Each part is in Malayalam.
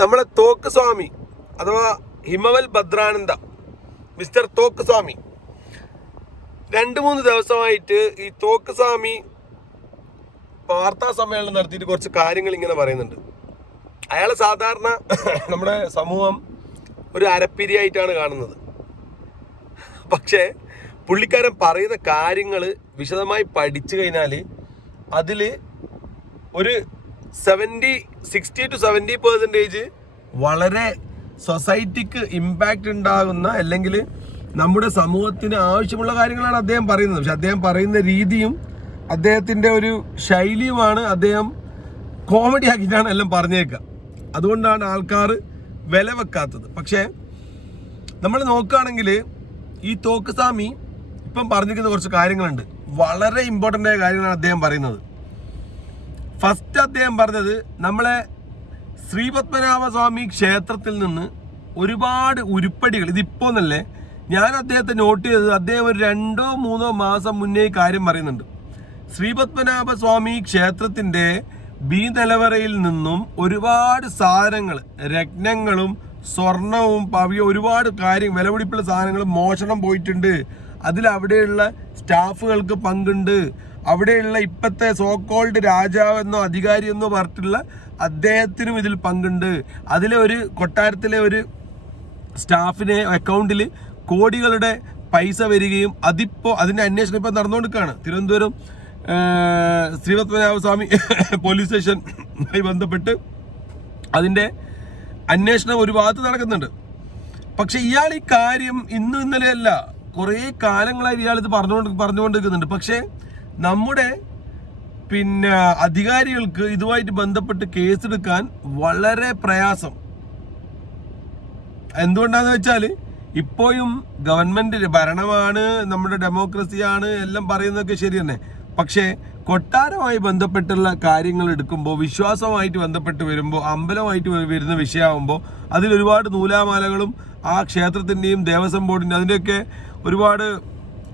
നമ്മളെ തോക്ക് സ്വാമി അഥവാ ഹിമവൽ ഭദ്രാനന്ദ മിസ്റ്റർ തോക്ക് സ്വാമി 2-3 ദിവസമായിട്ട് ഈ തോക്ക് സ്വാമി വാർത്താ സമ്മേളനം നടത്തിയിട്ട് കുറച്ച് കാര്യങ്ങൾ ഇങ്ങനെ പറയുന്നുണ്ട്. അയാളെ സാധാരണ നമ്മുടെ സമൂഹം ഒരു അരപ്പിരിയായിട്ടാണ് കാണുന്നത്. പക്ഷേ പുള്ളിക്കാരൻ പറയുന്ന കാര്യങ്ങൾ വിശദമായി പഠിച്ചു കഴിഞ്ഞാൽ അതിൽ ഒരു 60 to 70% വളരെ സൊസൈറ്റിക്ക് ഇമ്പാക്റ്റ് ഉണ്ടാകുന്ന അല്ലെങ്കിൽ നമ്മുടെ സമൂഹത്തിന് ആവശ്യമുള്ള കാര്യങ്ങളാണ് അദ്ദേഹം പറയുന്നത്. പക്ഷെ അദ്ദേഹം പറയുന്ന രീതിയും അദ്ദേഹത്തിൻ്റെ ഒരു ശൈലിയുമാണ് അദ്ദേഹം കോമഡി ആക്കിയിട്ടാണ് എല്ലാം പറഞ്ഞേക്കുക. അതുകൊണ്ടാണ് ആൾക്കാർ വില വെക്കാത്തത്. പക്ഷേ നമ്മൾ നോക്കുകയാണെങ്കിൽ ഈ തോക്ക് സ്വാമി ഇപ്പം പറഞ്ഞിരിക്കുന്ന കുറച്ച് കാര്യങ്ങളുണ്ട്. വളരെ ഇമ്പോർട്ടൻ്റ് ആയ കാര്യങ്ങളാണ് അദ്ദേഹം പറയുന്നത്. ഫസ്റ്റ് അദ്ദേഹം പറഞ്ഞത് നമ്മളെ ശ്രീപത്മനാഭസ്വാമി ക്ഷേത്രത്തിൽ നിന്ന് ഒരുപാട് ഉരുപ്പടികൾ, ഇതിപ്പോൾ എന്നല്ലേ, ഞാൻ അദ്ദേഹത്തെ നോട്ട് ചെയ്തത് അദ്ദേഹം ഒരു 2-3 മാസം മുന്നേ ഈ കാര്യം പറയുന്നുണ്ട്. ശ്രീപത്മനാഭസ്വാമി ക്ഷേത്രത്തിൻ്റെ ബി നിലവറയിൽ നിന്നും ഒരുപാട് സാധനങ്ങൾ, രത്നങ്ങളും സ്വർണവും പവിയും ഒരുപാട് വിലപിടിപ്പുള്ള സാധനങ്ങൾ മോഷണം പോയിട്ടുണ്ട്. അതിൽ അവിടെയുള്ള സ്റ്റാഫുകൾക്ക് പങ്കുണ്ട്. അവിടെയുള്ള ഇപ്പോഴത്തെ സോക്കോൾഡ് രാജാവെന്നോ അധികാരിയെന്നോ പറഞ്ഞിട്ടുള്ള അദ്ദേഹത്തിനും ഇതിൽ പങ്കുണ്ട്. അതിലെ ഒരു കൊട്ടാരത്തിലെ ഒരു സ്റ്റാഫിനെ അക്കൗണ്ടിൽ കോടികളുടെ പൈസ വരികയും അതിൻ്റെ അന്വേഷണം ഇപ്പം നടന്നുകൊണ്ടിരിക്കുകയാണ്. തിരുവനന്തപുരം ശ്രീപത്മനാഭസ്വാമി പോലീസ് സ്റ്റേഷനുമായി ബന്ധപ്പെട്ട് അതിൻ്റെ അന്വേഷണം ഒരു ഭാഗത്ത് നടക്കുന്നുണ്ട്. പക്ഷെ ഇയാൾ ഈ കാര്യം ഇന്നലെയല്ല, കുറേ കാലങ്ങളായി ഇയാൾ ഇത് പറഞ്ഞുകൊണ്ടിരിക്കുന്നുണ്ട്. പക്ഷേ നമ്മുടെ അധികാരികൾക്ക് ഇതുമായിട്ട് ബന്ധപ്പെട്ട് കേസെടുക്കാൻ വളരെ പ്രയാസം. എന്തുകൊണ്ടാന്ന് വെച്ചാൽ ഇപ്പോഴും ഗവൺമെന്റ് ഭരണമാണ്, നമ്മുടെ ഡെമോക്രസിയാണ്, എല്ലാം പറയുന്നതൊക്കെ ശരി തന്നെ. പക്ഷേ കൊട്ടാരമായി ബന്ധപ്പെട്ടുള്ള കാര്യങ്ങൾ എടുക്കുമ്പോൾ, വിശ്വാസമായിട്ട് ബന്ധപ്പെട്ട് വരുമ്പോൾ, അമ്പലമായിട്ട് വരുന്ന വിഷയമാകുമ്പോൾ അതിലൊരുപാട് നൂലാമാലകളും ആ ക്ഷേത്രത്തിൻ്റെയും ദേവസ്വം ബോർഡിൻ്റെ അതിൻ്റെയൊക്കെ ഒരുപാട്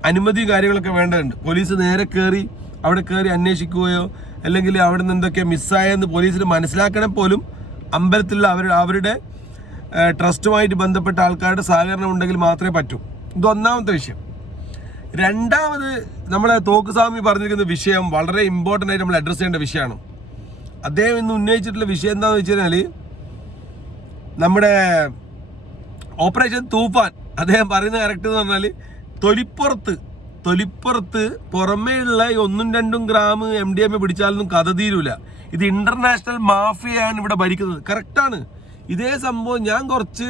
അനുമതി കാര്യങ്ങളൊക്കെ വേണ്ടതുണ്ട്. പോലീസ് നേരെ അവിടെ കയറി അന്വേഷിക്കുകയോ അല്ലെങ്കിൽ അവിടെ നിന്ന് എന്തൊക്കെ മിസ്സായെന്ന് പോലീസിന് മനസ്സിലാക്കണം പോലും അമ്പലത്തിലുള്ള അവരുടെ ട്രസ്റ്റുമായിട്ട് ബന്ധപ്പെട്ട ആൾക്കാരുടെ സഹകരണം ഉണ്ടെങ്കിൽ മാത്രമേ പറ്റൂ. ഇത് ഒന്നാമത്തെ വിഷയം. രണ്ടാമത് നമ്മളെ തോക്ക് സ്വാമി പറഞ്ഞിരിക്കുന്ന വിഷയം വളരെ ഇമ്പോർട്ടൻ്റ് ആയിട്ട് നമ്മൾ അഡ്രസ്സ് ചെയ്യേണ്ട വിഷയമാണ്. അദ്ദേഹം ഇന്ന് ഉന്നയിച്ചിട്ടുള്ള വിഷയം എന്താണെന്ന് വെച്ച് കഴിഞ്ഞാൽ നമ്മുടെ ഓപ്പറേഷൻ തൂഫാൻ. അദ്ദേഹം പറയുന്ന കറക്റ്റ് എന്ന് പറഞ്ഞാൽ തൊലിപ്പുറത്ത് പുറമേയുള്ള 1-2 ഗ്രാം MDMA പിടിച്ചാലൊന്നും കഥ തീരൂല. ഇത് ഇന്റർനാഷണൽ മാഫിയയാണ് ഇവിടെ ഭരിക്കുന്നത്. കറക്റ്റാണ്. ഇതേ സംഭവം ഞാൻ കുറച്ച്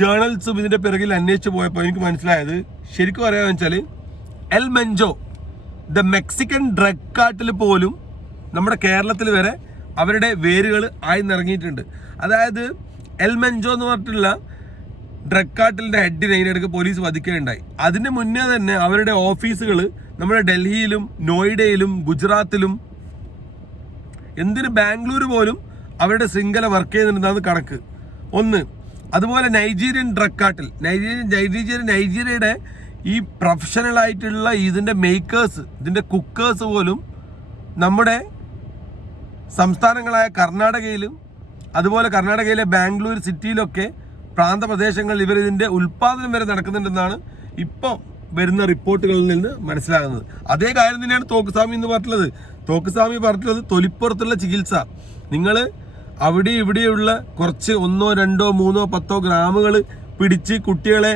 ജേർണൽസും ഇതിൻ്റെ പിറകിൽ അന്വേഷിച്ച് പോയപ്പോൾ എനിക്ക് മനസ്സിലായത്, ശരിക്കും പറയാമെന്ന് വെച്ചാൽ L Mencho the Mexican drug കാർട്ടിൽ പോലും നമ്മുടെ കേരളത്തിൽ വരെ അവരുടെ വേരുകൾ ആയിന്നിറങ്ങിയിട്ടുണ്ട്. അതായത് എൽ മെഞ്ചോ എന്ന് പറഞ്ഞിട്ടുള്ള ഡ്രഗ് കാർട്ടിലിൻ്റെ ഹെഡിനെ ഇതിനിടയ്ക്ക് പോലീസ് വധിക്കുകയുണ്ടായി. അതിന് മുന്നേ തന്നെ അവരുടെ ഓഫീസുകൾ നമ്മുടെ ഡൽഹിയിലും നോയിഡയിലും ഗുജറാത്തിലും ബാംഗ്ലൂർ പോലും അവരുടെ ശൃംഖല വർക്ക് ചെയ്യുന്നുണ്ടെന്നാണ് കണക്ക്. അതുപോലെ നൈജീരിയൻ ഡ്രഗ് കാർട്ടിൽ നൈജീരിയയുടെ ഈ പ്രൊഫഷണൽ ആയിട്ടുള്ള ഇതിൻ്റെ മേക്കേഴ്സ്, ഇതിൻ്റെ കുക്കേഴ്സ് പോലും നമ്മുടെ സംസ്ഥാനങ്ങളായ കർണാടകയിലും അതുപോലെ കർണാടകയിലെ ബാംഗ്ലൂർ സിറ്റിയിലൊക്കെ പ്രാന്തപ്രദേശങ്ങളിൽ ഇതിൻ്റെ ഉൽപ്പാദനം വരെ നടക്കുന്നുണ്ടെന്നാണ് ഇപ്പോൾ വരുന്ന റിപ്പോർട്ടുകളിൽ നിന്ന് മനസ്സിലാകുന്നത്. അതേ കാര്യം തന്നെയാണ് തോക്ക് സ്വാമി എന്ന് പറഞ്ഞിട്ടുള്ളത്. തോക്ക് സ്വാമി പറഞ്ഞിട്ടുള്ളത് തൊലിപ്പുറത്തുള്ള ചികിത്സ. നിങ്ങൾ അവിടെ ഇവിടെയുള്ള കുറച്ച് 1, 2, 3, 10 ഗ്രാമുകൾ പിടിച്ച് കുട്ടികളെ,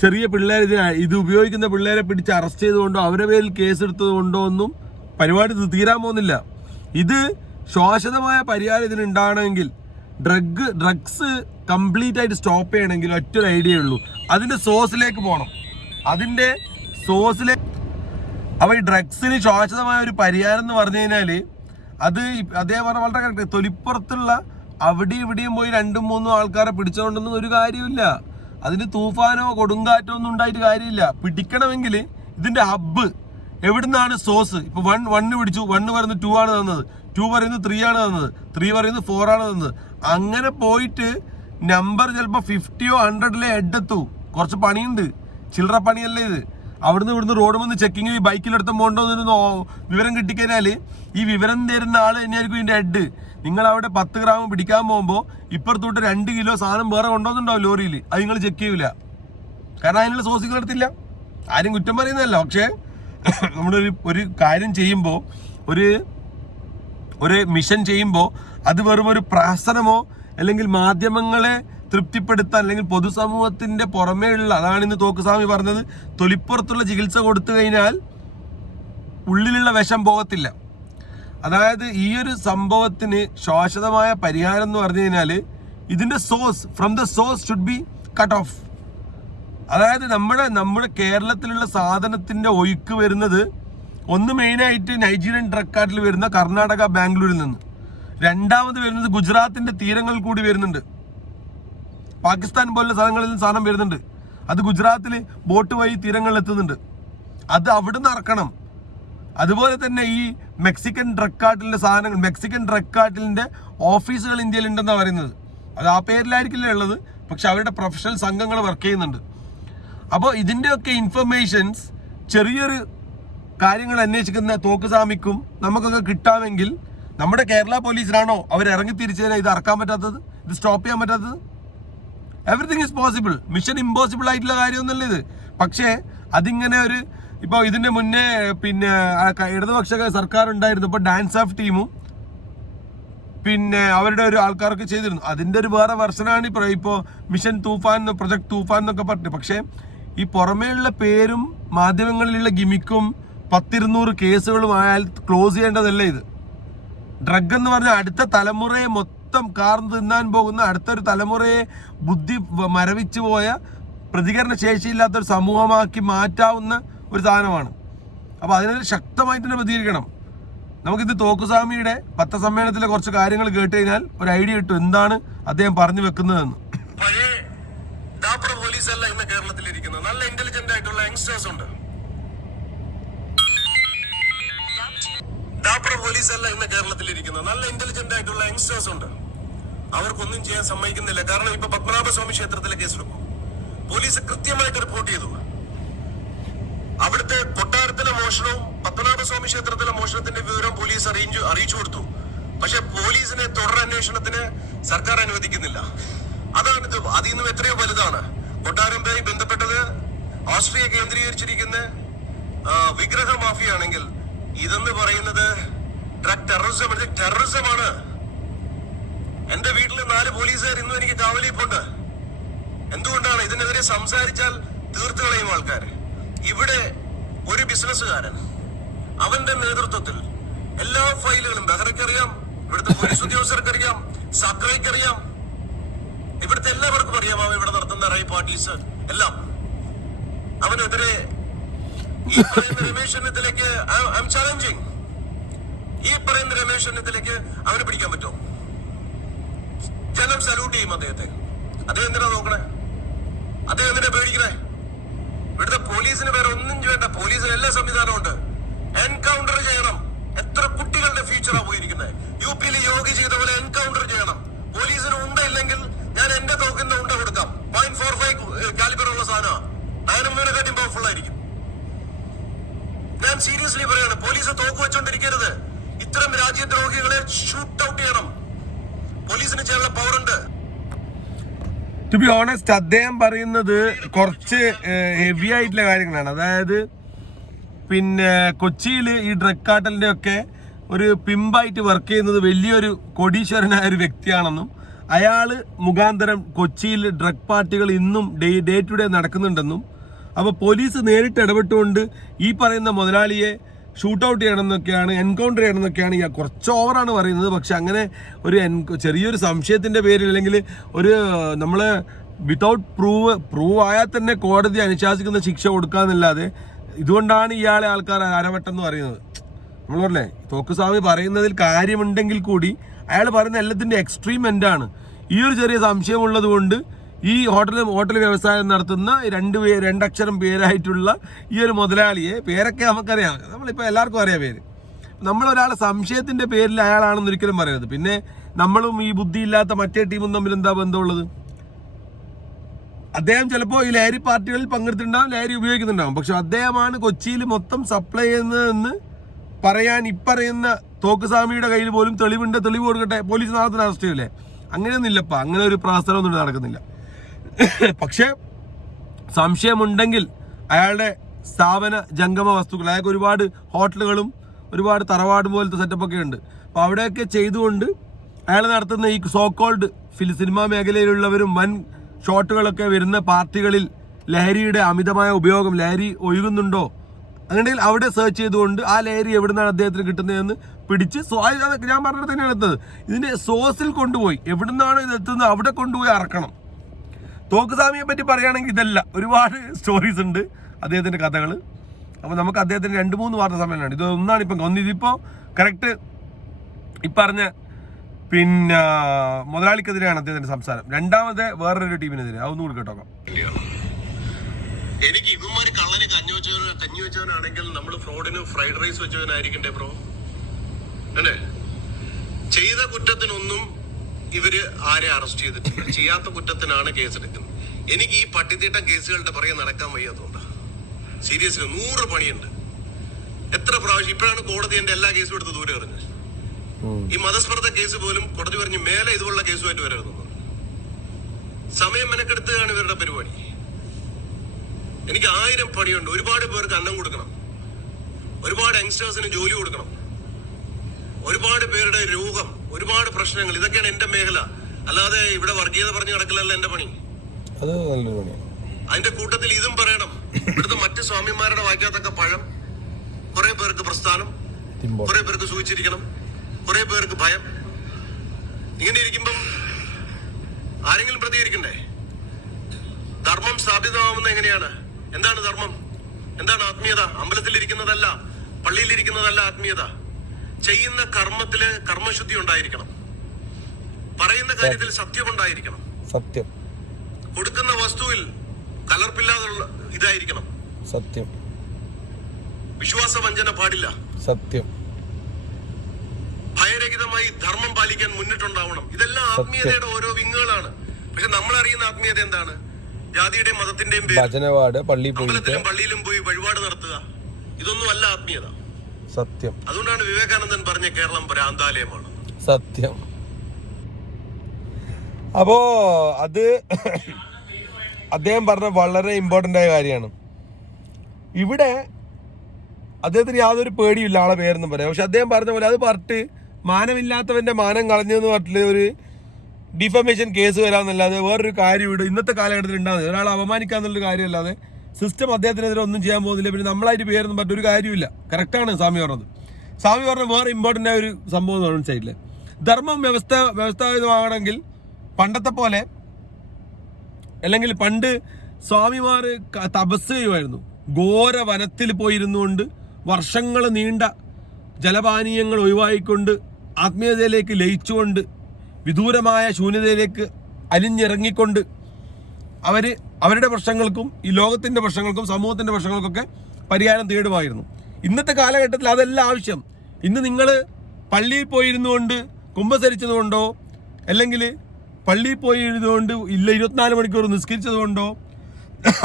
ചെറിയ പിള്ളേരെ, ഇത് ഉപയോഗിക്കുന്ന പിള്ളേരെ പിടിച്ച് അറസ്റ്റ് ചെയ്തുകൊണ്ടോ അവരുടെ പേരിൽ കേസെടുത്തത് കൊണ്ടോ ഒന്നും പരിപാടി തീരാൻ പോകുന്നില്ല. ഇത് ശാശ്വതമായ പരിഹാരം ഇതിനുണ്ടാകണമെങ്കിൽ ഡ്രഗ്സ് കംപ്ലീറ്റ് ആയിട്ട് സ്റ്റോപ്പ് ചെയ്യണമെങ്കിൽ ഒറ്റൊരു ഐഡിയ ഉള്ളൂ, അതിൻ്റെ സോഴ്സിലേക്ക് പോകണം. അപ്പോൾ ഈ ഡ്രഗ്സിന് ശാശ്വതമായ ഒരു പരിഹാരം എന്ന് പറഞ്ഞു കഴിഞ്ഞാൽ അത് അതേപോലെ വളരെ കറക്റ്റ്. തൊലിപ്പുറത്തുള്ള അവിടെ ഇവിടെയും പോയി 2-3 ആൾക്കാരെ പിടിച്ചുകൊണ്ടൊന്നും ഒരു കാര്യമില്ല. അതിന് തൂഫാനോ കൊടുങ്കാറ്റോ ഒന്നും ഉണ്ടായിട്ട് കാര്യമില്ല. പിടിക്കണമെങ്കിൽ ഇതിൻ്റെ ഹബ്ബ് എവിടുന്നാണ് സോഴ്സ്. ഇപ്പോൾ 1 പിടിച്ചു, 1 പറയുന്നത് 2 ആണ് തന്നത്, 2 പറയുന്നത് 3 ആണ് തന്നത്, 3 പറയുന്നത് 4 ആണ് തന്നത്. അങ്ങനെ പോയിട്ട് നമ്പർ ചിലപ്പോൾ 50 or 100 എട്ടെത്തു. കുറച്ച് പണിയുണ്ട്, ചില്ലറ പണിയല്ലേ ഇത്. ഇവിടുന്ന് റോഡ് വന്ന് ചെക്കിങ് ബൈക്കിലെടുത്ത് പോകണ്ടോന്ന് വിവരം കിട്ടിക്കഴിഞ്ഞാൽ ഈ വിവരം തരുന്ന ആൾ തന്നെയായിരിക്കും ഇതിൻ്റെ ഹെഡ്. നിങ്ങൾ അവിടെ 10 ഗ്രാം പിടിക്കാൻ പോകുമ്പോൾ ഇപ്പുറത്തോട്ട് 2 കിലോ സാധനം വേറെ കൊണ്ടുവന്നുണ്ടാവും ലോറിയിൽ. അത് നിങ്ങൾ ചെക്ക് ചെയ്യൂല, കാരണം അതിനുള്ള സോഴ്സുകൾ എടുത്തില്ല. ആരും കുറ്റം പറയുന്നതല്ല. പക്ഷേ നമ്മളൊരു കാര്യം ചെയ്യുമ്പോൾ, ഒരു മിഷൻ ചെയ്യുമ്പോൾ അത് വെറും ഒരു പ്രഹസനമോ അല്ലെങ്കിൽ മാധ്യമങ്ങളെ തൃപ്തിപ്പെടുത്താൻ അല്ലെങ്കിൽ പൊതുസമൂഹത്തിന്റെ പുറമേ ഉള്ള, അതാണ് ഇന്ന് തോക്കുസ്വാമി പറഞ്ഞത്, തൊലിപ്പുറത്തുള്ള ചികിത്സ കൊടുത്തു കഴിഞ്ഞാൽ ഉള്ളിലുള്ള വിഷം പോകത്തില്ല. അതായത് ഈ ഒരു സംഭവത്തിന് ശാശ്വതമായ പരിഹാരം എന്ന് പറഞ്ഞു കഴിഞ്ഞാൽ ഇതിന്റെ source, from the source should be cut off. അതായത് നമ്മുടെ കേരളത്തിലുള്ള സാധനത്തിന്റെ ഒഴുക്ക് വരുന്നത് ഒന്ന് മെയിനായിട്ട് നൈജീരിയൻ ഡ്രഗ് കാർട്ടിൽ വരുന്ന കർണാടക, ബാംഗ്ലൂരിൽ നിന്ന്. രണ്ടാമത് വരുന്നത് ഗുജറാത്തിന്റെ തീരങ്ങൾ കൂടി വരുന്നുണ്ട്. പാകിസ്ഥാൻ പോലുള്ള സ്ഥലങ്ങളിൽ നിന്ന് സാധനം വരുന്നുണ്ട്. അത് ഗുജറാത്തിൽ ബോട്ട് വഴി തീരങ്ങളിൽ എത്തുന്നുണ്ട്. അത് അവിടെ നിന്ന് ഇറക്കണം. അതുപോലെ തന്നെ ഈ മെക്സിക്കൻ ഡ്രഗ് കാർട്ടിലിന്റെ സാധനങ്ങൾ, മെക്സിക്കൻ ഡ്രഗ് കാർട്ടിലിന്റെ ഓഫീസുകൾ ഇന്ത്യയിൽ ഉണ്ടെന്നാണ് പറയുന്നത്. അത് ആ പേരിലായിരിക്കില്ല ഉള്ളത്, പക്ഷെ അവരുടെ പ്രൊഫഷണൽ സംഘങ്ങൾ വർക്ക് ചെയ്യുന്നുണ്ട്. അപ്പോൾ ഇതിൻ്റെയൊക്കെ ഇൻഫർമേഷൻസ് ചെറിയൊരു കാര്യങ്ങൾ അന്വേഷിക്കുന്ന തോക്കുസ്വാമിക്കും നമുക്കൊക്കെ കിട്ടാമെങ്കിൽ നമ്മുടെ കേരള പോലീസിനാണോ അവർ ഇറങ്ങി തിരിച്ചതിനെ ഇത് ഇറക്കാൻ പറ്റാത്തത്, ഇത് സ്റ്റോപ്പ് ചെയ്യാൻ പറ്റാത്തത്? Everything is possible. Mission impossible ആയിട്ടുള്ള കാര്യമൊന്നുമല്ല ഇത്. പക്ഷേ അതിങ്ങനെ ഇപ്പോൾ ഇതിന്റെ മുന്നേ പിന്നെ ഇടതുപക്ഷ സർക്കാർ ഉണ്ടായിരുന്നു. ഇപ്പോൾ ഡാൻസ് ഓഫ് ടീമും പിന്നെ അവരുടെ ഒരു ആൾക്കാരൊക്കെ ചെയ്തിരുന്നു. അതിന്റെ ഒരു വേറെ വെർഷനാണ് ഇപ്പോൾ മിഷൻ തൂഫാൻ, പ്രൊജക്ട് തൂഫാൻ എന്നൊക്കെ പറഞ്ഞു. പക്ഷേ ഈ പുറമേയുള്ള പേരും മാധ്യമങ്ങളിലുള്ള ഗിമിക്കും 10-200 കേസുകളും ആയാൽ ക്ലോസ് ചെയ്യേണ്ടതല്ല ഇത്. ഡ്രഗ് എന്ന് പറഞ്ഞാൽ അടുത്ത തലമുറയെ മൊത്തം കാർന്ന് തിന്നാൻ പോകുന്ന, അടുത്തൊരു തലമുറയെ ബുദ്ധി മരവിച്ചു പോയ, പ്രതികരണ ശേഷിയില്ലാത്തൊരു സമൂഹമാക്കി മാറ്റാവുന്ന ഒരു സാധനമാണ്. അപ്പോൾ അതിനെതിരെ ശക്തമായിട്ട് തന്നെ പ്രതികരിക്കണം. നമുക്കിത് തോക്കുസ്വാമിയുടെ പത്രസമ്മേളനത്തിലെ കുറച്ച് കാര്യങ്ങൾ കേട്ട് കഴിഞ്ഞാൽ ഒരു ഐഡിയ കിട്ടും എന്താണ് അദ്ദേഹം പറഞ്ഞു വെക്കുന്നതെന്ന്. പഴയ ഡാപ്ര പോലീസ് അല്ല ഇന്ന് കേരളത്തിലിരിക്കുന്നത്. നല്ല ഇന്റലിജന്റ് ആയിട്ടുള്ള യങ്സ്റ്റേഴ്സ് ഉണ്ട്. ഡാപ്ര പോലീസ് അല്ല ഇന്ന് കേരളത്തിലിരിക്കുന്നത്. നല്ല ഇന്റലിജന്റ് ആയിട്ടുള്ള യങ്സ്റ്റേഴ്സ് ഉണ്ട്. അവർക്കൊന്നും ചെയ്യാൻ സമ്മതിക്കുന്നില്ല. കാരണം ഇപ്പൊ പത്മനാഭസ്വാമി ക്ഷേത്രത്തിലെ കേസെടുക്കും. പോലീസ് കൃത്യമായിട്ട് റിപ്പോർട്ട് ചെയ്തു. അവിടുത്തെ കൊട്ടാരത്തിലെ മോഷണവും പത്മനാഭസ്വാമി ക്ഷേത്രത്തിലെ മോഷണത്തിന്റെ വിവരം പോലീസ് അറിയിച്ചു കൊടുത്തു. പക്ഷെ പോലീസിനെ തുടരന്വേഷണത്തിന് സർക്കാർ അനുവദിക്കുന്നില്ല. അതാണ് ഇത്. അതിൽ നിന്നും എത്രയോ വലുതാണ്. കൊട്ടാരവുമായി ബന്ധപ്പെട്ടത് ഓസ്ട്രിയ കേന്ദ്രീകരിച്ചിരിക്കുന്ന വിഗ്രഹ മാഫിയാണെങ്കിൽ ഇതെന്ന് പറയുന്നത് ഡ്രഗ് ടെററിസമാണ്. എന്റെ വീട്ടിൽ 4 പോലീസുകാർ ഇന്നും എനിക്ക് കാവലിപ്പുണ്ട്. എന്തുകൊണ്ടാണ്? ഇതിനെതിരെ സംസാരിച്ചാൽ തീർത്തു കളയും ആൾക്കാർ. ഇവിടെ ഒരു ബിസിനസ്സുകാരൻ, അവന്റെ നേതൃത്വത്തിൽ എല്ലാ ഫയലുകളും ബെഹ്റയ്ക്കറിയാം, ഇവിടുത്തെ പോലീസ് ഉദ്യോഗസ്ഥർക്കറിയാം, സക്രയ്ക്കറിയാം, ഇവിടുത്തെ എല്ലാവർക്കും അറിയാം. അവൻ ഇവിടെ നടത്തുന്ന റൈ പാർട്ടീസ് എല്ലാം. അവനെതിരെ ഈ പറയുന്ന രമേശ് ചെന്നിത്തലയ്ക്ക് ഐ എം ചാലഞ്ചിങ്. ഈ പറയുന്ന രമേശ് ചെന്നിത്തലയ്ക്ക് അവനെ പിടിക്കാൻ പറ്റുമോ? ജനം സല്യൂട്ട് ചെയ്യും അദ്ദേഹത്തെ. അദ്ദേഹം എന്തിനാ നോക്കണേ? അദ്ദേഹം എന്തിനാ പേടിക്കണേ? ഇവിടുത്തെ പോലീസിന് വേറെ ഒന്നും വേണ്ട. പോലീസിന് എല്ലാ സംവിധാനവും ഉണ്ട്. എൻകൗണ്ടർ ചെയ്യണം. എത്ര കുട്ടികളുടെ ഫ്യൂച്ചറാ പോയിരിക്കുന്നത്. UP-യിൽ യോഗി ചെയ്ത പോലെ എൻകൗണ്ടർ ചെയ്യണം. പോലീസിന് ഉണ്ടയില്ലെങ്കിൽ ഞാൻ എന്റെ തോക്കിന്റെ ഉണ്ട കൊടുക്കാം. 0.45 കാലിബറുള്ള സാധനമാണ്. 9mm പവർഫുൾ ആയിരിക്കും. ഞാൻ സീരിയസ്ലി പറയാണ്, പോലീസ് തോക്ക് വെച്ചോണ്ടിരിക്കരുത്. ഇത്തരം രാജ്യദ്രോഹികളെ ഷൂട്ട് ഔട്ട് ചെയ്യണം. പോലീസിന് ചെയ്യാനുള്ള പവർ ഉണ്ട്. ടു ബി ഓണസ്റ്റ്, അദ്ദേഹം പറയുന്നത് കുറച്ച് ഹെവി ആയിട്ടുള്ള കാര്യങ്ങളാണ്. അതായത് പിന്നെ കൊച്ചിയിൽ ഈ ഡ്രഗ് കാർട്ടലിന്റെ ഒക്കെ ഒരു പിമ്പായിട്ട് വർക്ക് ചെയ്യുന്നത് വലിയൊരു കോടീശ്വരനായ ഒരു വ്യക്തിയാണെന്നും അയാള് മുഖാന്തരം കൊച്ചിയിൽ ഡ്രഗ് പാർട്ടികൾ ഇന്നും ഡേ ടു ഡേ നടക്കുന്നുണ്ടെന്നും, അപ്പോൾ പോലീസ് നേരിട്ട് ഇടപെട്ടുകൊണ്ട് ഈ പറയുന്ന മുതലാളിയെ ഷൂട്ട് ഔട്ട് ചെയ്യണമെന്നൊക്കെയാണ്, എൻകൗണ്ടർ ചെയ്യണമെന്നൊക്കെയാണ്. കുറച്ച് ഓവറാണ് പറയുന്നത്. പക്ഷെ അങ്ങനെ ഒരു ചെറിയൊരു സംശയത്തിൻ്റെ പേരിൽ അല്ലെങ്കിൽ ഒരു നമ്മൾ വിതൗട്ട് പ്രൂവ് ആയാൽ തന്നെ കോടതി അനുശാസിക്കുന്ന ശിക്ഷ കൊടുക്കാന്നല്ലാതെ, ഇതുകൊണ്ടാണ് ഇയാളെ ആൾക്കാർ അരവട്ടം എന്ന് പറയുന്നത്. നമ്മൾ പറഞ്ഞേ തോക്കുസ്വാമി പറയുന്നതിൽ കാര്യമുണ്ടെങ്കിൽ കൂടി അയാൾ പറയുന്ന എല്ലാത്തിൻ്റെ എക്സ്ട്രീം എൻഡാണ്. ഈ ഒരു ചെറിയ സംശയമുള്ളത് കൊണ്ട് ഈ ഹോട്ടൽ വ്യവസായം നടത്തുന്ന 2 അക്ഷരം പേരായിട്ടുള്ള ഈ ഒരു മുതലാളിയെ, പേരൊക്കെ നമുക്കറിയാം, നമ്മളിപ്പോൾ എല്ലാവർക്കും അറിയാം പേര്. നമ്മളൊരാളെ സംശയത്തിൻ്റെ പേരിൽ അയാളാണെന്ന് ഒരിക്കലും പറയരുത്. പിന്നെ നമ്മളും ഈ ബുദ്ധിയില്ലാത്ത മറ്റേ ടീമും തമ്മിൽ എന്താ ബന്ധമുള്ളത്? അദ്ദേഹം ചിലപ്പോൾ ഈ ലഹരി പാർട്ടികളിൽ പങ്കെടുത്തിട്ടുണ്ടാവും, ലഹരി ഉപയോഗിക്കുന്നുണ്ടാവും. പക്ഷെ അദ്ദേഹമാണ് കൊച്ചിയിൽ മൊത്തം സപ്ലൈ ചെയ്യുന്നതെന്ന് പറയാൻ ഇപ്പറയുന്ന തോക്കുസ്വാമിയുടെ കയ്യിൽ പോലും തെളിവുണ്ട്, തെളിവ് കൊടുക്കട്ടെ, പോലീസ് നാളെ തന്നെ അറസ്റ്റ് ചെയ്യില്ലേ? അങ്ങനെയൊന്നും ഇല്ലപ്പാ, അങ്ങനെ ഒരു പ്രവർത്തനമൊന്നും നടക്കുന്നില്ല. പക്ഷേ സംശയമുണ്ടെങ്കിൽ അയാളുടെ സ്ഥാപന ജംഗമ വസ്തുക്കൾ, അയാൾക്ക് ഒരുപാട് ഹോട്ടലുകളും ഒരുപാട് തറവാട് പോലത്തെ സെറ്റപ്പൊക്കെ ഉണ്ട്. അപ്പോൾ അവിടെയൊക്കെ ചെയ്തുകൊണ്ട് അയാൾ നടത്തുന്ന ഈ സോക്കോൾഡ് സിനിമാ മേഖലയിലുള്ളവരും വൻ ഷോട്ടുകളൊക്കെ വരുന്ന പാർട്ടികളിൽ ലഹരിയുടെ അമിതമായ ഉപയോഗം, ലഹരി ഒഴുകുന്നുണ്ടോ, അങ്ങനെയെങ്കിൽ അവിടെ സെർച്ച് ചെയ്തുകൊണ്ട് ആ ലഹരി എവിടെ നിന്നാണ് അദ്ദേഹത്തിന് കിട്ടുന്നതെന്ന് പിടിച്ച്, ഞാൻ പറഞ്ഞത് തന്നെയാണ് എത്തുന്നത്, ഇതിൻ്റെ സോഴ്സിൽ കൊണ്ടുപോയി എവിടെ നിന്നാണ് ഇത് എത്തുന്നത് അവിടെ കൊണ്ടുപോയി അറക്കണം. തോക്കുസ്വാമിയെ പറ്റി പറയുകയാണെങ്കിൽ ഇതല്ല, ഒരുപാട് സ്റ്റോറീസ് ഉണ്ട് അദ്ദേഹത്തിൻ്റെ കഥകൾ. അപ്പോൾ നമുക്ക് അദ്ദേഹത്തിന് 2-3 വാർത്താ സമ്മേളനമാണ്. ഇതൊന്നാണ് ഇപ്പം ഇതിപ്പോൾ കറക്റ്റ് ഈ പറഞ്ഞ പിന്നെ മുതലാളിക്കെതിരെയാണ് അദ്ദേഹത്തിന്റെ സംസാരം. രണ്ടാമത് വേറൊരു ടീമിനെതിരെ, അതൊന്നും കൂടി കേട്ടോക്കാം. എനിക്ക് ഇവന്മാര് കള്ളന് കഞ്ഞി വെച്ചവനാണെങ്കിൽ നമ്മൾ ഫ്രോഡിന് ഫ്രൈഡ് റൈസ് വെച്ചവനായിരിക്കണ്ടേ ബ്രോ? അല്ലേ? ചെയ്ത കുറ്റത്തിനൊന്നും ഇവര് ആരെ അറസ്റ്റ് ചെയ്തിട്ടില്ല, ചെയ്യാത്ത കുറ്റത്തിനാണ് കേസെടുക്കുന്നത്. എനിക്ക് ഈ പട്ടിത്തീട്ട കേസുകളുടെ പുറകെ നടക്കാൻ വയ്യാത്തതുകൊണ്ടാ. സീരിയസ്ലി 100 പണിയുണ്ട്. എത്ര പ്രാവശ്യം ഇപ്പോഴാണ് കോടതി എന്റെ എല്ലാ കേസും എടുത്ത് ദൂരെ എറിഞ്ഞത്. ഈ മതസ്പർദ്ധ കേസ് പോലും കോടതി പറഞ്ഞ് മേലെ ഇതുപോലുള്ള കേസുമായിട്ട് വരരുത്. സമയം മെനക്കെടുത്തുകയാണ് ഇവരുടെ പരിപാടി. എനിക്ക് 1000 പണിയുണ്ട്. ഒരുപാട് പേർക്ക് അന്നം കൊടുക്കണം, ഒരുപാട് യങ്സ്റ്റേഴ്സിന് ജോലി കൊടുക്കണം, ഒരുപാട് പേരുടെ രോഗം, ഒരുപാട് പ്രശ്നങ്ങൾ. ഇതൊക്കെയാണ് എന്റെ മേഖല. അല്ലാതെ ഇവിടെ വർഗീയത പറഞ്ഞു നടക്കലല്ല എന്റെ പണി. അതിന്റെ കൂട്ടത്തിൽ ഇതും പറയണം. ഇവിടുത്തെ മറ്റ് സ്വാമിമാരുടെ വായിക്കാത്തൊക്കെ പഴം, കുറെ പേർക്ക് പ്രസ്ഥാനം, കുറെ പേർക്ക് സൂചിച്ചിരിക്കണം, കുറെ പേർക്ക് ഭയം. ഇങ്ങനെ ഇരിക്കുമ്പം ആരെങ്കിലും പ്രതികരിക്കണ്ടേ? ധർമ്മം സ്ഥാപിതമാവുന്നത് എങ്ങനെയാണ്? എന്താണ് ധർമ്മം? എന്താണ് ആത്മീയത? അമ്പലത്തിലിരിക്കുന്നതല്ല, പള്ളിയിലിരിക്കുന്നതല്ല ആത്മീയത. ചെയ്യുന്ന കർമ്മത്തില് കർമ്മശുദ്ധി ഉണ്ടായിരിക്കണം, പറയുന്ന കാര്യത്തിൽ സത്യമുണ്ടായിരിക്കണം, സത്യം കൊടുക്കുന്ന വസ്തുവിൽ കലർപ്പില്ലാതുള്ള ഇതായിരിക്കണം, സത്യം, വിശ്വാസ വഞ്ചന പാടില്ല, സത്യം, ഭയരഹിതമായി ധർമ്മം പാലിക്കാൻ മുന്നിട്ടുണ്ടാവണം. ഇതെല്ലാം ആത്മീയതയുടെ ഓരോ വിങ്ങുകളാണ്. പക്ഷെ നമ്മൾ അറിയുന്ന ആത്മീയത എന്താണ്? ജാതിയുടെയും മതത്തിന്റെയും അമ്പലത്തിലും പള്ളിയിലും പോയി വഴിപാട് നടത്തുക. ഇതൊന്നും അല്ല ആത്മീയത. സത്യം. അതുകൊണ്ടാണ് വിവേകാനന്ദൻ പറഞ്ഞ കേരളം ഭ്രാന്താലയമാണ്. സത്യം. അപ്പോ അത് അദ്ദേഹം പറഞ്ഞ വളരെ ഇമ്പോർട്ടൻ്റ് ആയ കാര്യമാണ്. ഇവിടെ അദ്ദേഹത്തിന് യാതൊരു പേടിയില്ല ആളെ പേരെന്നും പറയാം. പക്ഷെ അദ്ദേഹം പറഞ്ഞ പോലെ അത് പറഞ്ഞിട്ട് മാനമില്ലാത്തവൻ്റെ മാനം കളഞ്ഞെന്ന് പറഞ്ഞിട്ട് ഒരു ഡിഫമേഷൻ കേസ് വരാമെന്നല്ലാതെ വേറൊരു കാര്യം ഇവിടെ ഇന്നത്തെ കാലഘട്ടത്തിൽ ഉണ്ടാകുന്നത്. ഒരാളെ അപമാനിക്കാന്നുള്ളൊരു കാര്യമല്ലാതെ സിസ്റ്റം അദ്ദേഹത്തിനെതിരെ ഒന്നും ചെയ്യാൻ പോകുന്നില്ല. പിന്നെ നമ്മളായിട്ട് പേരൊന്നും പറഞ്ഞിട്ട് ഒരു കാര്യമില്ല. കറക്റ്റാണ് സ്വാമി പറഞ്ഞത്. സ്വാമി പറഞ്ഞ വേറെ ഇമ്പോർട്ടൻ്റ് ആയ ഒരു സംഭവം എന്ന് പറഞ്ഞ സൈഡിൽ ധർമ്മം വ്യവസ്ഥാപിതമാകണമെങ്കിൽ പണ്ടത്തെ പോലെ, അല്ലെങ്കിൽ പണ്ട് സ്വാമിമാർ തപസ് ചെയ്യുമായിരുന്നു. ഘോര വനത്തിൽ പോയിരുന്നുകൊണ്ട് വർഷങ്ങൾ നീണ്ട ജലപാനീയങ്ങൾ ഒഴിവായിക്കൊണ്ട് ആത്മീയതയിലേക്ക് ലയിച്ചുകൊണ്ട് വിദൂരമായ ശൂന്യതയിലേക്ക് അലിഞ്ഞിറങ്ങിക്കൊണ്ട് അവരുടെ പ്രശ്നങ്ങൾക്കും ഈ ലോകത്തിൻ്റെ പ്രശ്നങ്ങൾക്കും സമൂഹത്തിൻ്റെ പ്രശ്നങ്ങൾക്കൊക്കെ പരിഹാരം തേടുമായിരുന്നു. ഇന്നത്തെ കാലഘട്ടത്തിൽ അതല്ല ആവശ്യം. ഇന്ന് നിങ്ങൾ പള്ളിയിൽ പോയിരുന്നുകൊണ്ട് കുമ്പസരിച്ചതുകൊണ്ടോ, അല്ലെങ്കിൽ പള്ളിയിൽ പോയിരുന്നുകൊണ്ട് 24 മണിക്കൂർ നിസ്കരിച്ചതുകൊണ്ടോ,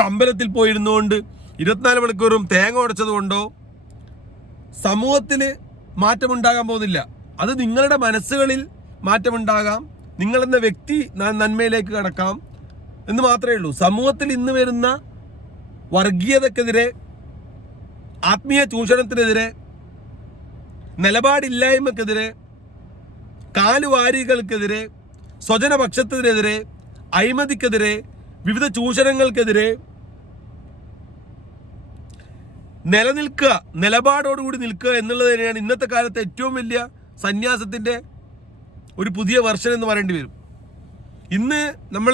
അമ്പലത്തിൽ പോയിരുന്നുകൊണ്ട് 24 മണിക്കൂറും തേങ്ങ ഉടച്ചതുകൊണ്ടോ സമൂഹത്തിൽ മാറ്റമുണ്ടാകാൻ പോകുന്നില്ല. അത് നിങ്ങളുടെ മനസ്സുകളിൽ മാറ്റമുണ്ടാകാം, നിങ്ങളെന്ന വ്യക്തി നന്മയിലേക്ക് കടക്കാം എന്ന് മാത്രമേ ഉള്ളൂ. സമൂഹത്തിൽ ഇന്ന് വരുന്ന വർഗീയതക്കെതിരെ, ആത്മീയ ചൂഷണത്തിനെതിരെ, നിലപാടില്ലായ്മക്കെതിരെ, കാലുവാരികൾക്കെതിരെ, സ്വജനപക്ഷത്തിനെതിരെ, അഴിമതിക്കെതിരെ, വിവിധ ചൂഷണങ്ങൾക്കെതിരെ നിലനിൽക്കുക, നിലപാടോടുകൂടി നിൽക്കുക എന്നുള്ളത് തന്നെയാണ് ഇന്നത്തെ കാലത്ത് ഏറ്റവും വലിയ സന്യാസത്തിൻ്റെ ഒരു പുതിയ വെർഷൻ എന്ന് പറയേണ്ടി വരും. ഇന്ന് നമ്മൾ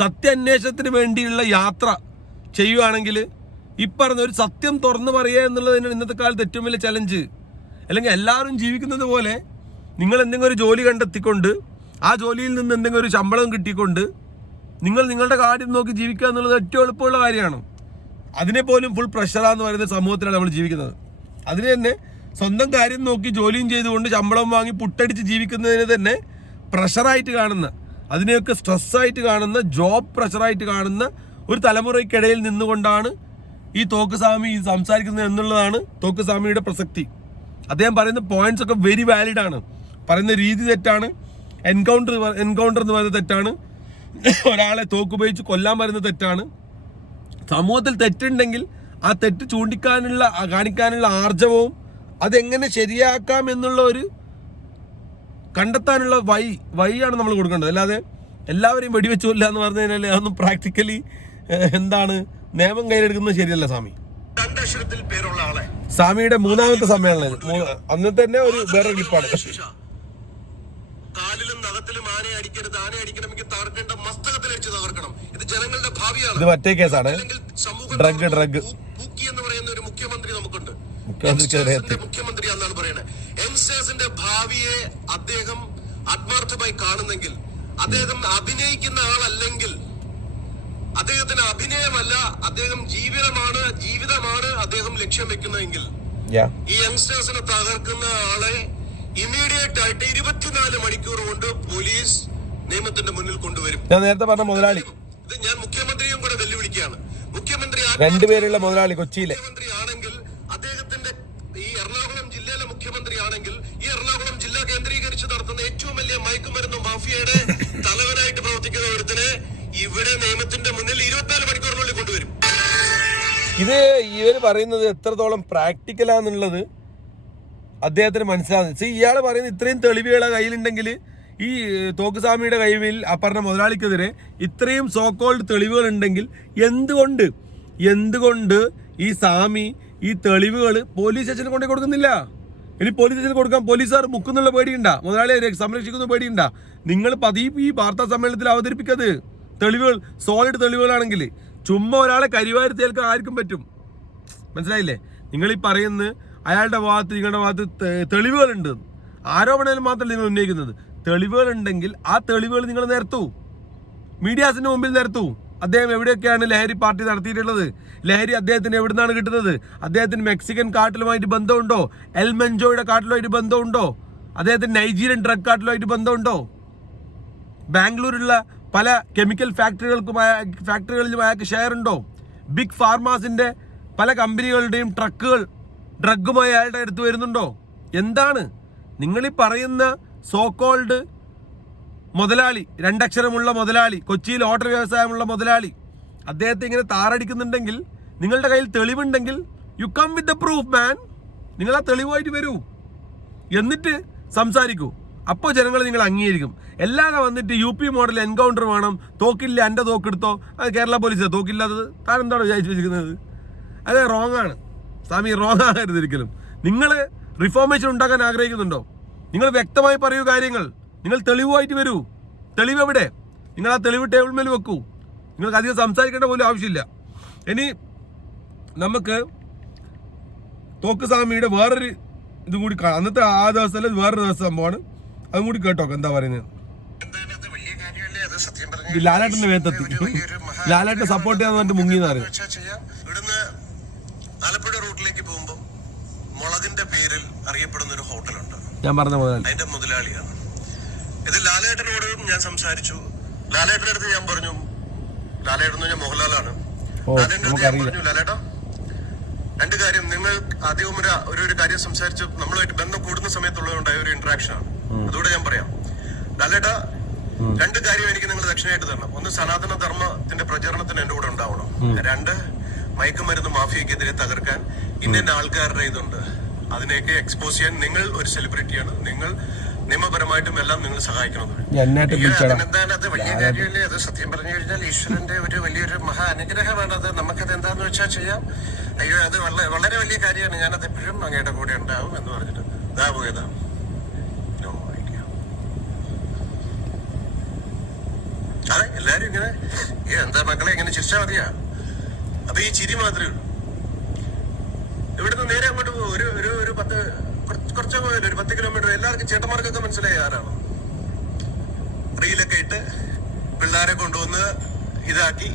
സത്യാന്വേഷണത്തിന് വേണ്ടിയുള്ള യാത്ര ചെയ്യുകയാണെങ്കിൽ ഈ പറഞ്ഞ ഒരു സത്യം തുറന്നു പറയുക എന്നുള്ളത് തന്നെയാണ് ഇന്നത്തെ കാലത്ത് ഏറ്റവും വലിയ ചലഞ്ച്. അല്ലെങ്കിൽ എല്ലാവരും ജീവിക്കുന്നത് പോലെ നിങ്ങൾ എന്തെങ്കിലും ഒരു ജോലി കണ്ടെത്തിക്കൊണ്ട് ആ ജോലിയിൽ നിന്ന് എന്തെങ്കിലും ഒരു ശമ്പളം കിട്ടിക്കൊണ്ട് നിങ്ങൾ നിങ്ങളുടെ കാര്യം നോക്കി ജീവിക്കുക എന്നുള്ളത് ഏറ്റവും എളുപ്പമുള്ള കാര്യമാണ്. അതിനെപ്പോലും ഫുൾ പ്രഷറാന്ന് പറയുന്ന സമൂഹത്തിലാണ് നമ്മൾ ജീവിക്കുന്നത്. അതിന് തന്നെ സ്വന്തം കാര്യം നോക്കി ജോലിയും ചെയ്തുകൊണ്ട് ശമ്പളം വാങ്ങി പുട്ടടിച്ച് ജീവിക്കുന്നതിന് തന്നെ പ്രഷറായിട്ട് കാണുന്ന, അതിനെയൊക്കെ സ്ട്രെസ്സായിട്ട് കാണുന്ന, ജോബ് പ്രഷറായിട്ട് കാണുന്ന ഒരു തലമുറയ്ക്കിടയിൽ നിന്നുകൊണ്ടാണ് ഈ തോക്കുസ്വാമി സംസാരിക്കുന്നത് എന്നുള്ളതാണ് തോക്കുസ്വാമിയുടെ പ്രസക്തി. അദ്ദേഹം പറയുന്ന പോയിന്റ്സ് ഒക്കെ വെരി വാലിഡ് ആണ്. പറയുന്ന രീതി തെറ്റാണ്. എൻകൗണ്ടർ എന്ന് പറയുന്നത് തെറ്റാണ്. ഒരാളെ തോക്കുപയോഗിച്ച് കൊല്ലാൻ പറയുന്നത് തെറ്റാണ്. സമൂഹത്തിൽ തെറ്റുണ്ടെങ്കിൽ ആ തെറ്റ് കാണിക്കാനുള്ള ആർജവവും അതെങ്ങനെ ശരിയാക്കാം എന്നുള്ള ഒരു കണ്ടെത്താനുള്ള വഴിയാണ് നമ്മൾ കൊടുക്കേണ്ടത്. അല്ലാതെ എല്ലാവരെയും വെടിവെച്ചു കൊല്ല എന്ന് പറഞ്ഞു കഴിഞ്ഞാൽ അതൊന്നും പ്രാക്ടിക്കലി എന്താണ് നിയമം കയ്യിലെടുക്കുന്നത് ശരിയല്ല. സ്വാമിയുടെ 3ാമത്തെ സമ്മേളനം അന്ന് തന്നെ ഒരു വേറെ ക്ലിപ്പാണ്. കാലിലും നഖത്തിലും ആനയെ അടിക്കരുത്, ആനയെ അടിക്കണമെങ്കിൽ തകർക്കേണ്ട മസ്തകത്തിൽ അടിച്ച് തകർക്കണം. ഇത് ജനങ്ങളുടെ ഭാവിയാണ്. ഇത് മറ്റേ കേസാണ്. ഡ്രഗ് പൂക്കി എന്ന് പറയുന്ന ഒരു മുഖ്യമന്ത്രി നമുക്കുണ്ട്. മുഖ്യമന്ത്രി മുഖ്യമന്ത്രി എന്നാണ് പറയുന്നത്. യങ്സ്റ്റേഴ്സിന്റെ ഭാവിയെ അദ്ദേഹം ആത്മാർത്ഥമായി കാണുന്നെങ്കിൽ, അദ്ദേഹം അഭിനയിക്കുന്ന ആളല്ലെങ്കിൽ, അദ്ദേഹത്തിന് അഭിനയമല്ല, അദ്ദേഹം ജീവിതമാണ് അദ്ദേഹം ലക്ഷ്യം വെക്കുന്നതെങ്കിൽ ഈ യങ്സ്റ്റേഴ്സിനെ തകർക്കുന്ന ആളെ ഇമ്മീഡിയറ്റ് ആയിട്ട് 24 മണിക്കൂർ കൊണ്ട് പോലീസ് നിയമത്തിന്റെ മുന്നിൽ കൊണ്ടുവരും. ഞാൻ നേരത്തെ പറഞ്ഞ മുതലാളി, ഇത് ഞാൻ മുഖ്യമന്ത്രിയും കൂടെ വെല്ലുവിളിക്കുകയാണ്. മുഖ്യമന്ത്രി രണ്ടുപേരുള്ള മുതലാളി കൊച്ചിയിലെ മുഖ്യമന്ത്രി ആണെങ്കിൽ, അദ്ദേഹത്തിന്റെ ഈ എറണാകുളം ജില്ലയിലെ മുഖ്യമന്ത്രി ആണെങ്കിൽ, ഈ എറണാകുളം ജില്ല കേന്ദ്രീകരിച്ച് നടത്തുന്ന ഏറ്റവും വലിയ മയക്കുമരുന്ന് മാഫിയയുടെ തലവനായിട്ട് പ്രവർത്തിക്കുന്ന ഒരുത്തിനെ ഇവിടെ നിയമത്തിന്റെ മുന്നിൽ 24 മണിക്കൂറിനുള്ളിൽ കൊണ്ടുവരും. ഇത് ഇവര് പറയുന്നത് എത്രത്തോളം പ്രാക്ടിക്കലാന്നുള്ളത് അദ്ദേഹത്തിന് മനസ്സിലാകുന്നത്. ഇയാൾ പറയുന്നത് ഇത്രയും തെളിവുകൾ കയ്യിലുണ്ടെങ്കിൽ, ഈ തോക്കുസ്വാമിയുടെ കയ്യിൽ അപ്പറഞ്ഞ മുതലാളിക്കെതിരെ ഇത്രയും സോക്കോൾഡ് തെളിവുകൾ ഉണ്ടെങ്കിൽ എന്തുകൊണ്ട് ഈ സ്വാമി ഈ തെളിവുകൾ പോലീസ് സ്റ്റേഷനിൽ കൊണ്ടു കൊടുക്കുന്നില്ല? ഇനി പോലീസ് സ്റ്റേഷനിൽ കൊടുക്കാൻ പോലീസുകാർ മുക്കുന്നുള്ള പേടിയുണ്ടാ? മുതലാളിയെ സംരക്ഷിക്കുന്ന പേടിയുണ്ടാ? നിങ്ങൾ പതിവ് ഈ വാർത്താ സമ്മേളനത്തിൽ അവതരിപ്പിക്കത് തെളിവുകൾ സോളിഡ് തെളിവുകളാണെങ്കിൽ ചുമ്മാ ഒരാളെ കരിവാരി തേൽക്കാൻ ആർക്കും പറ്റും. മനസ്സിലായില്ലേ? നിങ്ങൾ ഈ പറയുന്ന അയാളുടെ ഭാഗത്ത് നിങ്ങളുടെ ഭാഗത്ത് തെളിവുകളുണ്ട്, ആരോപണത്തിൽ മാത്രമല്ല നിങ്ങൾ ഉന്നയിക്കുന്നത്. തെളിവുകളുണ്ടെങ്കിൽ ആ തെളിവുകൾ നിങ്ങൾ നിരത്തൂ, മീഡിയാസിന്റെ മുമ്പിൽ നിരത്തൂ. അദ്ദേഹം എവിടെയൊക്കെയാണ് ലഹരി പാർട്ടി നടത്തിയിട്ടുള്ളത്, ലഹരി അദ്ദേഹത്തിന് എവിടെ നിന്നാണ് കിട്ടുന്നത്, അദ്ദേഹത്തിന് മെക്സിക്കൻ കാർട്ടലുമായിട്ട് ബന്ധമുണ്ടോ, എൽ മെഞ്ചോയുടെ കാർട്ടലുമായിട്ട് ബന്ധമുണ്ടോ, അദ്ദേഹത്തിന് നൈജീരിയൻ ഡ്രഗ് കാർട്ടലുമായിട്ട് ബന്ധമുണ്ടോ, ബാംഗ്ലൂരിലുള്ള പല കെമിക്കൽ ഫാക്ടറികളിലും അയാൾക്ക് ഷെയർ ഉണ്ടോ, ബിഗ് ഫാർമാസിന്റെ പല കമ്പനികളുടെയും ട്രക്കുകൾ ഡ്രഗുമായി അയാളുടെ അടുത്ത് വരുന്നുണ്ടോ? എന്താണ് നിങ്ങൾ ഈ പറയുന്ന സോക്കോൾഡ് മുതലാളി, 2 അക്ഷരമുള്ള മുതലാളി, കൊച്ചിയിൽ ഹോട്ടൽ വ്യവസായമുള്ള മുതലാളി, അദ്ദേഹത്തെ ഇങ്ങനെ താറടിക്കുന്നുണ്ടെങ്കിൽ, നിങ്ങളുടെ കയ്യിൽ തെളിവുണ്ടെങ്കിൽ you come with the proof man. നിങ്ങൾ ആ തെളിവായിട്ട് വരൂ, എന്നിട്ട് സംസാരിക്കൂ. അപ്പോൾ ജനങ്ങൾ നിങ്ങൾ അംഗീകരിക്കും. എല്ലാവരും വന്നിട്ട് UP മോഡൽ എൻകൗണ്ടർ വേണം, തോക്കില്ല എൻ്റെ തോക്കെടുത്തോ, അത് കേരള പോലീസ് തോക്കില്ലാത്തത് താൻ എന്താണ് വിചാരിച്ചിരിക്കുന്നത്? അത് റോങ് ആണ് സ്വാമി, റോങ് ആകരുത് ഒരിക്കലും. നിങ്ങൾ റിഫോർമേഷൻ ഉണ്ടാക്കാൻ ആഗ്രഹിക്കുന്നുണ്ടോ? നിങ്ങൾ വ്യക്തമായി പറയൂ കാര്യങ്ങൾ, നിങ്ങൾ തെളിവുമായിട്ട് വരൂ. തെളിവ് എവിടെ? നിങ്ങൾ ആ തെളിവ് ടേബിൾ മേൽ വെക്കൂ. നിങ്ങൾക്ക് അധികം സംസാരിക്കേണ്ട പോലും ആവശ്യമില്ല. ഇനി നമുക്ക് തോക്കുസ്വാമിയുടെ വേറൊരു ഇതും കൂടി അന്നത്തെ ആ ദിവസമല്ല, വേറൊരു ദിവസം സംഭവമാണ്, അതും കൂടി കേട്ടോ എന്താ പറയുന്നത്. ലാലേട്ടന്റെ വേഗത്തെത്തി, ലാലേട്ടനെ സപ്പോർട്ട് ചെയ്യാൻ വേണ്ടി മുങ്ങിയെന്ന് പറയുന്നത്. ഇവിടുന്ന് ആലപ്പുഴ റൂട്ടിലേക്ക് പോകുമ്പോൾ മുളകിന്റെ പേരിൽ അറിയപ്പെടുന്ന ഒരു ഹോട്ടലുണ്ട്, ഞാൻ പറഞ്ഞ മുതലാളി, അതിന്റെ മുതലാളിയാണ് ഇത്. ലാലേട്ടനോടും ഞാൻ സംസാരിച്ചു. ലാലേട്ടന്റെ അടുത്ത് ഞാൻ പറഞ്ഞു, ലാലേട്ടൻ എന്ന് പറഞ്ഞാൽ മോഹൻലാലാണ്. ലാലേട്ടൻ്റെ അടുത്ത് ഞാൻ പറഞ്ഞു, ലാലേട്ട 2 കാര്യം, നിങ്ങൾ ആദ്യവും ഒരു കാര്യം സംസാരിച്ച് നമ്മളുമായിട്ട് ബന്ധം കൂടുന്ന സമയത്തുള്ളതുണ്ടായ ഒരു ഇന്ററാക്ഷൻ ആണ്, അതുകൂടെ ഞാൻ പറയാം. ലാലേട്ട 2 കാര്യം എനിക്ക് നിങ്ങൾ ദക്ഷിണയായിട്ട് തരണം. ഒന്ന്, സനാതന ധർമ്മത്തിന്റെ പ്രചരണത്തിന് എന്റെ കൂടെ ഉണ്ടാവണം. 2, മയക്കുമരുന്ന് മാഫിയക്കെതിരെ തകർക്കാൻ ഇന്ന ആൾക്കാരുടെ ഇതുണ്ട്, അതിനെയൊക്കെ എക്സ്പോസ് ചെയ്യാൻ നിങ്ങൾ ഒരു സെലിബ്രിറ്റിയാണ്, നിങ്ങൾ നിയമപരമായിട്ടും എല്ലാം നിങ്ങൾ സഹായിക്കണം. എന്താണ് അത് വലിയ കാര്യമല്ലേ? അത് സത്യം പറഞ്ഞു കഴിഞ്ഞാൽ ഈശ്വരന്റെ ഒരു വലിയൊരു മഹാ അനുഗ്രഹമാണ്. അത് നമുക്കത് എന്താന്ന് വെച്ചാൽ ചെയ്യാം. അയ്യോ, അത് വളരെ വലിയ കാര്യമാണ്. ഞാനത് എപ്പോഴും അങ്ങയുടെ കൂടെ ഉണ്ടാവും എന്ന് പറഞ്ഞിട്ട് ഇതാ പോയതാ. അതെ, എല്ലാരും ഇങ്ങനെ എന്താ മക്കളെ ഇങ്ങനെ ചിരിച്ചാ മതിയാ? അപ്പൊ ഈ ചിരി മാത്രമേ ഉള്ളൂ. ഇവിടുന്ന് നേരെ അങ്ങോട്ട് പോകും, ഒരു 10 കിലോമീറ്റർ. എല്ലാവർക്കും ചേട്ടന്മാർക്കൊക്കെ മനസ്സിലായി ആരാണ്. റീലൊക്കെ ഇട്ട് പിള്ളേരെ കൊണ്ടുവന്ന് ഇതാക്കി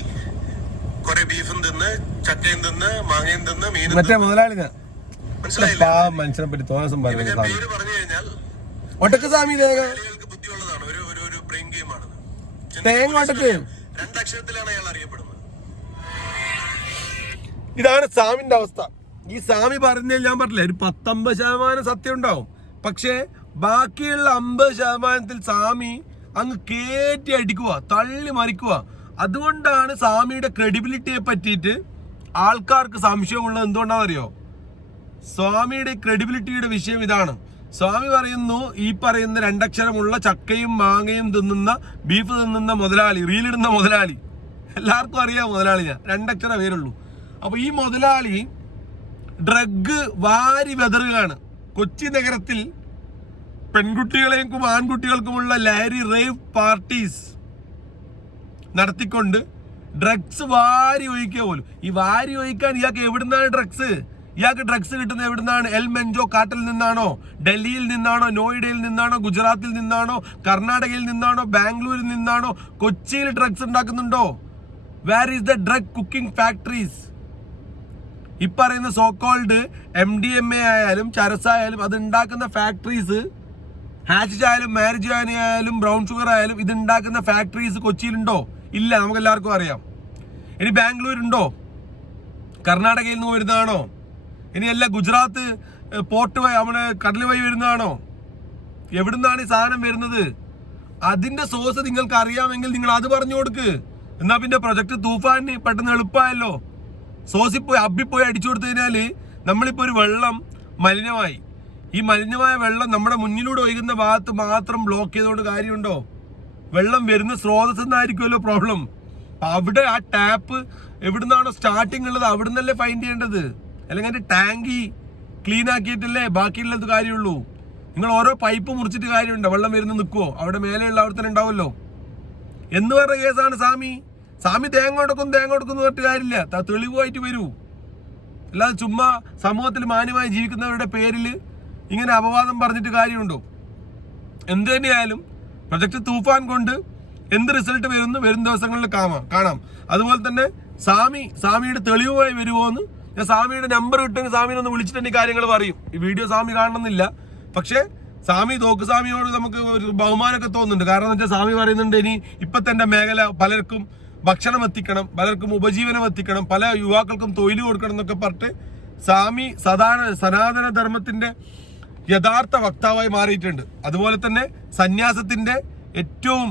കുറെ ബീഫും തിന്ന്, ചക്കയും തിന്ന്, മാങ്ങയും തിന്ന്, മീനും മനസ്സിലായില്ല. പേര് പറഞ്ഞു കഴിഞ്ഞാൽ ബുദ്ധിയുള്ളതാണ്. ഒരു ബ്രെയിൻ ഗെയിമാണത്. 2 അക്ഷരത്തിലാണ് അയാൾ അറിയപ്പെടുന്നത്. ഇതാണ് സ്വാമിന്റെ അവസ്ഥ. ഈ സ്വാമി പറഞ്ഞാൽ ഞാൻ പറഞ്ഞില്ലേ ഒരു 19% സത്യം ഉണ്ടാവും. പക്ഷേ ബാക്കിയുള്ള 50% സ്വാമി അങ്ങ് കേറ്റി അടിക്കുക, തള്ളി മറിക്കുക. അതുകൊണ്ടാണ് സ്വാമിയുടെ ക്രെഡിബിലിറ്റിയെ പറ്റിയിട്ട് ആൾക്കാർക്ക് സംശയമുള്ളത്. എന്തുകൊണ്ടാണെന്നറിയോ? സ്വാമിയുടെ ക്രെഡിബിലിറ്റിയുടെ വിഷയം ഇതാണ്. സ്വാമി പറയുന്നു, ഈ പറയുന്ന 2 അക്ഷരമുള്ള ചക്കയും മാങ്ങയും തിന്നുന്ന, ബീഫ് തിന്നുന്ന മുതലാളി, റീലിടുന്ന മുതലാളി, എല്ലാവർക്കും അറിയാം മുതലാളി, ഞാൻ 2 അക്ഷരം പേരുള്ളൂ. അപ്പൊ ഈ മുതലാളി ഡ്രഗ് വാരി വെതറുകയാണ്. കൊച്ചി നഗരത്തിൽ പെൺകുട്ടികളെയും ആൺകുട്ടികൾക്കുമുള്ള ലഹരി റേവ് പാർട്ടീസ് നടത്തിക്കൊണ്ട് ഡ്രഗ്സ് വാരി ഒഴിക്കുക പോലും. ഈ വാരി ഒഴിക്കാൻ ഇയാൾക്ക് എവിടുന്നാണ് ഡ്രഗ്സ്? ഇയാൾക്ക് ഡ്രഗ്സ് കിട്ടുന്നത് എവിടുന്നാണ്? എൽ മെഞ്ചോ കാട്ടിൽ നിന്നാണോ? ഡൽഹിയിൽ നിന്നാണോ? നോയിഡയിൽ നിന്നാണോ? ഗുജറാത്തിൽ നിന്നാണോ? കർണാടകയിൽ നിന്നാണോ? ബാംഗ്ലൂരിൽ നിന്നാണോ? കൊച്ചിയിൽ ഡ്രഗ്സ് ഉണ്ടാക്കുന്നുണ്ടോ? Where is the drug cooking factories? ഈ പറയുന്ന സോക്കോൾഡ് MDMA ആയാലും ചരസായാലും അത് ഉണ്ടാക്കുന്ന ഫാക്ടറീസ്, ഹാഷിഷ് ആയാലും മാരിജുവാന ആയാലും ബ്രൗൺ ഷുഗർ ആയാലും ഇത് ഉണ്ടാക്കുന്ന ഫാക്ടറീസ് കൊച്ചിയിലുണ്ടോ? ഇല്ല, നമുക്ക് എല്ലാവർക്കും അറിയാം. ഇനി ബാംഗ്ലൂരുണ്ടോ? കർണാടകയിൽ നിന്ന് വരുന്നതാണോ? ഇനി അല്ല ഗുജറാത്ത് പോർട്ട് വഴി നമ്മുടെ കടൽ വഴി വരുന്നതാണോ? എവിടുന്നാണ് ഈ സാധനം വരുന്നത്? അതിന്റെ സോഴ്സ് നിങ്ങൾക്ക് അറിയാമെങ്കിൽ നിങ്ങൾ അത് പറഞ്ഞു കൊടുക്ക്. എന്നാ പിന്നെ പ്രൊജക്ട് തൂഫാന് പെട്ടെന്ന് എളുപ്പമായല്ലോ. സോഴ്സിൽ പോയി അബ്ബിപ്പോയി അടിച്ചു കൊടുത്തു കഴിഞ്ഞാല് നമ്മളിപ്പോ ഒരു വെള്ളം മലിനമായി, ഈ മലിനമായ വെള്ളം നമ്മുടെ മുന്നിലൂടെ ഒഴുകുന്ന ഭാഗത്ത് മാത്രം ബ്ലോക്ക് ചെയ്തുകൊണ്ട് കാര്യമുണ്ടോ? വെള്ളം വരുന്ന സ്രോതസ് എന്നായിരിക്കുമല്ലോ പ്രോബ്ലം. അവിടെ ആ ടാപ്പ് എവിടുന്നാണോ സ്റ്റാർട്ടിങ് ഉള്ളത് അവിടെ നിന്നല്ലേ ഫൈൻഡ് ചെയ്യേണ്ടത്. അല്ലെങ്കിൽ അതിന്റെ ടാങ്കി ക്ലീൻ ആക്കിയിട്ടല്ലേ ബാക്കിയുള്ളത് കാര്യമുള്ളൂ. നിങ്ങൾ ഓരോ പൈപ്പ് മുറിച്ചിട്ട് കാര്യമുണ്ടോ? വെള്ളം വരുന്ന നിൽക്കുവോ? അവിടെ മേലെയുള്ള അവിടെ തന്നെ ഉണ്ടാവുമല്ലോ എന്ന് പറഞ്ഞ കേസാണ് സ്വാമി തേങ്ങ കൊടുക്കും പറഞ്ഞിട്ട് കാര്യമില്ല. തെളിവുമായിട്ട് വരൂ. അല്ലാതെ ചുമ്മാ സമൂഹത്തിൽ മാന്യമായി ജീവിക്കുന്നവരുടെ പേരിൽ ഇങ്ങനെ അപവാദം പറഞ്ഞിട്ട് കാര്യമുണ്ടോ? എന്ത് തന്നെയായാലും പ്രൊജക്ട് തൂഫാൻ കൊണ്ട് എന്ത് റിസൾട്ട് വരുന്നു വരും ദിവസങ്ങളിൽ കാണാം. അതുപോലെ തന്നെ സ്വാമിയുടെ തെളിവുമായി വരുമോ എന്ന് ഞാൻ സ്വാമിയുടെ നമ്പർ കിട്ടുമെങ്കിൽ സ്വാമിനെ ഒന്ന് വിളിച്ചിട്ട് ഈ കാര്യങ്ങൾ പറയും. ഈ വീഡിയോ സ്വാമി കാണണമെന്നില്ല, പക്ഷേ സ്വാമിയോട് നമുക്ക് ഒരു ബഹുമാനമൊക്കെ തോന്നുന്നുണ്ട്. കാരണം എന്ന് വെച്ചാൽ സ്വാമി പറയുന്നുണ്ട്, ഇനി ഇപ്പൊ തന്നെ മേഖല പലർക്കും ഭക്ഷണം എത്തിക്കണം, പലർക്കും ഉപജീവനം എത്തിക്കണം, പല യുവാക്കൾക്കും തൊഴിൽ കൊടുക്കണം എന്നൊക്കെ പറഞ്ഞിട്ട് സ്വാമി സനാതന ധർമ്മത്തിന്റെ യഥാർത്ഥ വക്താവായി മാറിയിട്ടുണ്ട്. അതുപോലെ തന്നെ സന്യാസത്തിന്റെ ഏറ്റവും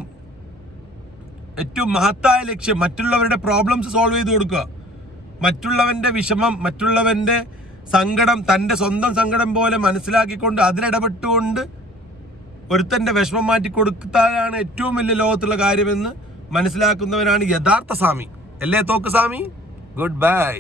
മഹത്തായ ലക്ഷ്യം മറ്റുള്ളവരുടെ പ്രോബ്ലംസ് സോൾവ് ചെയ്ത് കൊടുക്കുക. മറ്റുള്ളവന്റെ വിഷമം, മറ്റുള്ളവന്റെ സങ്കടം തൻ്റെ സ്വന്തം സങ്കടം പോലെ മനസ്സിലാക്കിക്കൊണ്ട് അതിലിടപെട്ടുകൊണ്ട് ഒരുത്തന്റെ വിഷമം മാറ്റി കൊടുത്താലാണ് ഏറ്റവും വലിയ ലോകത്തുള്ള കാര്യമെന്ന് മനസ്സിലാക്കുന്നവനാണ് യഥാർത്ഥ സ്വാമി. അല്ലേ തോക്ക് സ്വാമി? Good bye.